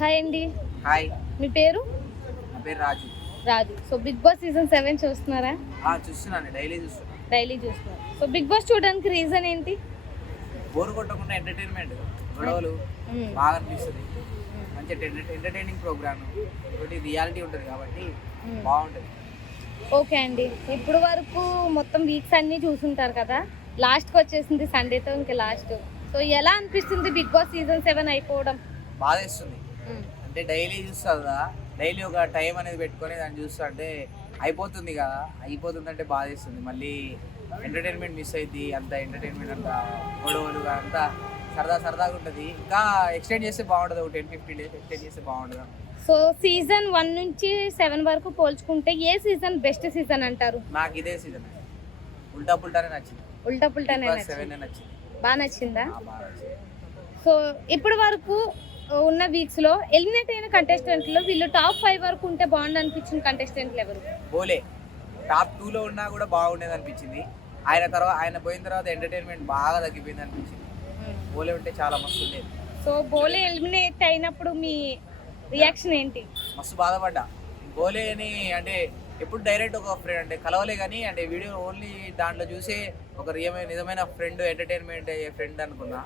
Hi అండి. Hi, మీ పేరు? నా పేరు రాజు. రాజు. సో బిగ్ బాస్ సీజన్ 7 చూస్తున్నారా? చూస్తున్నాను, డైలీ చూస్తున్నా. డైలీ చూస్తున్నారు. సో బిగ్ బాస్ చూడడానికి రీజన్ ఏంటి? బోర్ కొట్టకుండా ఎంటర్టైన్మెంట్, గొడవలు బాగా అనిపిస్తుంది. మంచి ఎంటర్టైనింగ్ ప్రోగ్రామ్, ఒకటి రియాలిటీ ఉంటుంది కాబట్టి బాగుంటుంది. ఓకే అండి. ఇప్పుడు వరకు మొత్తం వీక్స్ అన్నీ చూసుంటారు కదా, లాస్ట్కి వచ్చేసింది సండేతో ఇంకా లాస్ట్. సో ఎలా అనిపిస్తుంది బిగ్ బాస్ సీజన్ 7 అయిపోవడం? బాధేస్తుంది. అంటే డైలీ చూస్తా కదా, డైలీ ఒక టైం అనేది పెట్టుకొని దాన్ని చూస్తా అంటే అయిపోతుంది కదా, అయిపోతుందంటే బాధేస్తుంది. మళ్ళీ ఎంటర్టైన్మెంట్ మిస్ అయింది. అంత ఎంటర్టైన్మెంట్ అంతా గొడవలు అంతా సరదాగా ఉంటుంది. ఇంకా ఎక్స్టెండ్ చేస్తే బాగుంటుంది, ఒక 10-15 డేస్ ఎక్స్టెండ్ చేస్తే బాగుంటుంది. సో సీజన్ 1 నుంచి 7 వరకు పోల్చుకుంటే ఏ సీజన్ బెస్ట్ సీజన్ అంటారు? నాకు ఇదే సీజన్ ఉల్టా పుల్టానే నచ్చింది. ఉల్టా పుల్టానే 7 నచ్చింది. బాగా నచ్చిందా? బాగా నచ్చింది. సో ఇప్పటి వరకు ఉన్న వీక్స్ లో ఎలిమినేట్ అయిన కంటెస్టెంట్లు వీళ్ళు టాప్ 5 వరకు ఉంటే బాగుండు అనిపించిన కంటెస్టెంట్లు ఎవరు? బోలే టాప్ 2లో ఉన్నా కూడా బాగుండేది అనిపించింది. ఆయన పోయిన తర్వాత ఎంటర్టైన్మెంట్ బాగా తగ్గిపోయింది అనిపించింది. బోలే ఉంటే చాలా మస్తు ఉండేది. సో బోలే ఎలిమినేట్ అయినప్పుడు మీ రియాక్షన్ ఏంటి? మస్తు బాధపడ్డా. బోలేని అంటే ఎప్పుడు డైరెక్ట్ ఒక ఫ్రెండ్ అంటే కలవలే కానీ, అంటే వీడియో ఓన్లీ దాంట్లో చూసే ఒక నిజమైన ఫ్రెండ్, ఎంటర్టైన్మెంట్ అయ్యే ఫ్రెండ్ అనుకున్నా.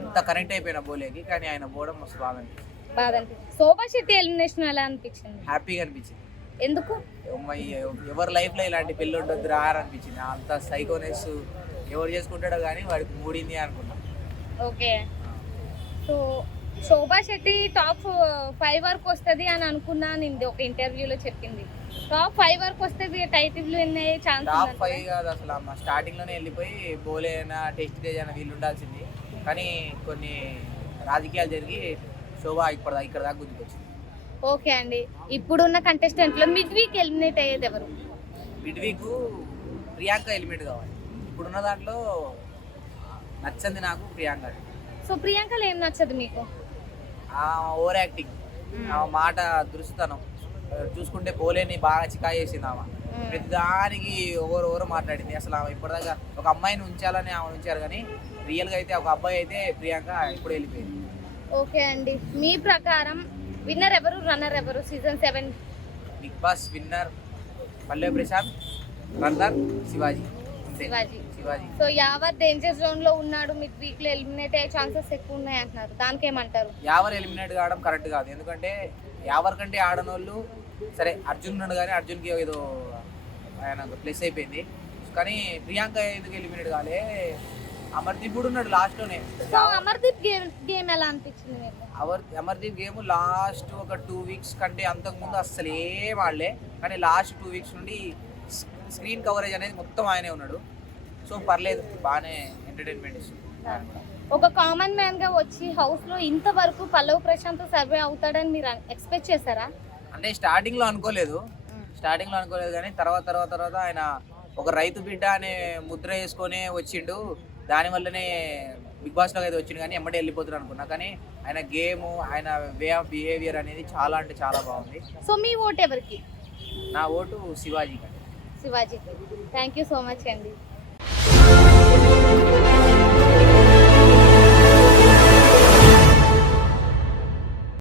అంత కనెక్ట్ అయిపోయిన బోలేకి, కానీ ఆయన పోవడం మస్తు బాగా అనిపించింది. శోభా శెట్టి ఎలిమినేషన్ ఎలా అనిపించింది? హ్యాపీగా అనిపించింది. ఎందుకు? ఎవరి లైఫ్ లో ఇలాంటి పెళ్ళి ఉండొద్దు రా అనిపించింది. అంత సైకోనెస్ ఎవరు చేసుకుంటాడో కానీ వాడికి మూడింది అనుకున్నా. Okay. So Shobha Shetty top 5 వరకు వస్తుంది అని అనుకున్నా. నేను ఒక ఇంటర్వ్యూలో చెప్పింది టాప్ 5 వరకు వస్తుంది, టైటిల్ విన్ అయ్యే ఛాన్స్. టాప్ 5 కాదు అసలు, అమ్మ స్టార్టింగ్ లోనే వెళ్ళిపోయి బోలే అయినా టెస్ట్ తేజ్ అయినా వీళ్ళు ఉండాల్సింది. కానీ కొన్ని రాజకీయాలు జరిగి శోభా ఇక్కడ దాకా గుర్తుకొచ్చింది. ఓకే అండి. ఇప్పుడున్న కంటెస్టెంట్లో మిడ్ వీక్ ఎలిమినేట్ అయ్యేది ఎవరు? మిడ్ వీక్ ప్రియాంక ఎలిమినేట్ కావాలి. ఇప్పుడున్న దాంట్లో నచ్చింది నాకు ప్రియాంక. సో ప్రియాంకలో ఏం నచ్చదు మీకు? ఓవర్ యాక్టింగ్, మాట దృష్టనం చూసుకుంటే బోలేని బాగా చికా చేసింది. ఆమె ప్రతి దానికి ఓవర్ మాట్లాడింది. అసలు ఆమె ఇప్పటిదాకా ఒక అమ్మాయిని ఉంచాలని ఆమె ఉంచారు, కానీ రియల్గా అయితే ఒక అబ్బాయి అయితే ప్రియాంక ఇప్పుడు వెళ్ళిపోయింది. ఓకే అండి. మీ ప్రకారం విన్నర్ ఎవరు, రన్నర్ ఎవరు season 7? Bigg Boss winner Pallavi Prashanth, runner Shivaji. So Yawar danger zone లో ఉన్నాడు, మిడ్ వీక్ లో ఎలిమినేట్ అయ్యే ఛాన్సెస్ ఎక్కువ ఉన్నాయి అంటున్నారు. దానికి ఏమంటారు? యావర్ ఎలిమినేట్ కావడం కరెక్ట్ కాదు. ఎందుకంటే యావర్ కంటే ఆడనోళ్ళు సరే, అర్జున్ ఉన్నాడు కానీ అర్జున్కి ఏదో ఆయన ప్లస్ అయిపోయింది. కానీ ప్రియాంక ఎందుకు ఎలిమినేట్ కాలే? అమర్దీప్ కూడా ఉన్నాడు లాస్ట్ లోనే. అమర్దీప్ గేమ్ ఎలా అనిపించింది మీకు? అమర్దీప్ గేమ్ లాస్ట్ ఒక 2 వీక్స్ కంటే అంతకుముందు అస్సలు ఏం ఆడలే, కానీ లాస్ట్ 2 వీక్స్ నుండి స్క్రీన్ కవరేజ్ అనేది మొత్తం ఆయనే ఉన్నాడు. సో పర్లేదు, బాగానే ఎంటర్టైన్మెంట్ ఇస్తుంది. ఒక కామన్ మ్యాన్ గా వచ్చి హౌస్ లో ఇంతవరకు పల్లవి ప్రశాంత్ సర్వే అవుతాడని మీరు ఎక్స్పెక్ట్ చేశారా? అంటే స్టార్టింగ్ లో అనుకోలేదు కానీ తర్వాత ఆయన ఒక రైతు బిడ్డ అనే ముద్ర వేసుకొని వచ్చిండు. దానివల్లనే బిగ్ బాస్ లోకి అయితే వచ్చిండు, కానీ ఎమ్మటే వెళ్ళిపోతారు అనుకున్నా. కానీ ఆయన గేమ్, ఆయన వే ఆఫ్ బిహేవియర్ అనేది చాలా అంటే చాలా బాగుంది. సో మీ ఓటు ఎవరికి? నా vote Shivaji. Thank you so much అండి.